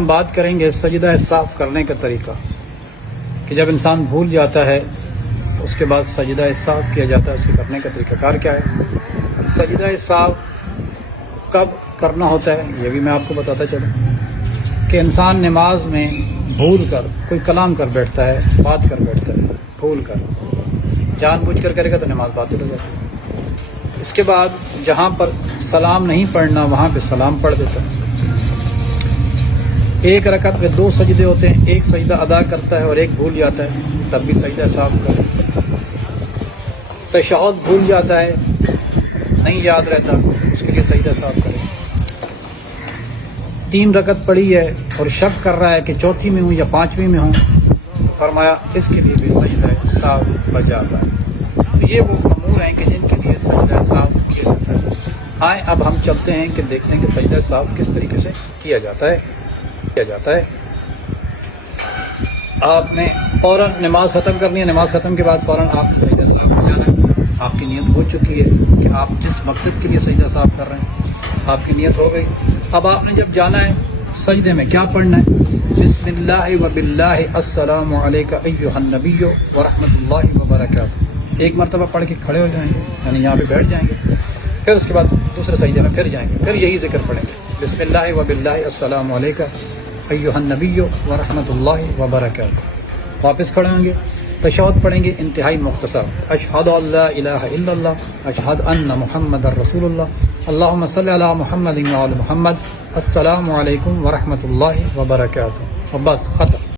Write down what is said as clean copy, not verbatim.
ہم بات کریں گے سجدہ صاف کرنے کا طریقہ کہ جب انسان بھول جاتا ہے تو اس کے بعد سجدہ صاف کیا جاتا ہے، اس کے کرنے کا طریقہ کار کیا ہے، سجدہ صاف کب کرنا ہوتا ہے یہ بھی میں آپ کو بتاتا چلوں کہ انسان نماز میں بھول کر کوئی کلام کر بیٹھتا ہے، بات کر بیٹھتا ہے، بھول کر جان بوجھ کر کرے گا تو نماز باطل ہو جاتی ہے۔ اس کے بعد جہاں پر سلام نہیں پڑھنا وہاں پہ سلام پڑھ دیتا ہے۔ ایک رکعت میں 2 سجدے ہوتے ہیں، ایک سجدہ ادا کرتا ہے اور ایک بھول جاتا ہے تب بھی سجدہ صاف کرے۔ تشہد بھول جاتا ہے، نہیں یاد رہتا، اس کے لیے سجدہ صاف کرے۔ 3 رکعت پڑھی ہے اور شک کر رہا ہے کہ چوتھی میں ہوں یا 5ویں میں ہوں، فرمایا اس کے لیے بھی سجدہ صاف بچ جاتا ہے۔ تو یہ وہ امور ہیں کہ جن کے لیے سجدہ صاف کیا جاتا ہے۔ آئیں اب ہم چلتے ہیں کہ دیکھتے ہیں کہ سجدہ صاف کس طریقے سے کیا جاتا ہے۔ آپ نے فوراً نماز ختم کرنی ہے، نماز ختم کے بعد فوراً آپ نے سجدہ صاف ہو جانا ہے۔ آپ کی نیت ہو چکی ہے کہ آپ جس مقصد کے لیے سجدہ صاف کر رہے ہیں آپ کی نیت ہو گئی۔ اب آپ نے جب جانا ہے سجدے میں کیا پڑھنا ہے؟ بسم اللہ و باللہ السلام علیکہ ایھا النبی ورحمۃ اللہ وبرکاتہ، ایک مرتبہ پڑھ کے کھڑے ہو جائیں گے، یعنی یہاں پہ بیٹھ جائیں گے، پھر اس کے بعد دوسرے سجدے میں پھر جائیں گے، پھر یہی ذکر پڑھیں گے، بسم اللہ و باللہ السلام علیکہ ایھا النبی ورحمۃ اللہ وبرکاتہ۔ واپس کھڑے ہوں گے، تشہد پڑھیں گے انتہائی مختصر، اشہد ان لا الہ الا اللہ اشہد ان محمد رسول اللہ، اللہم صلی علی محمد وعلی محمد، السلام علیکم ورحمۃ اللہ وبرکاتہ، اور بس ختم۔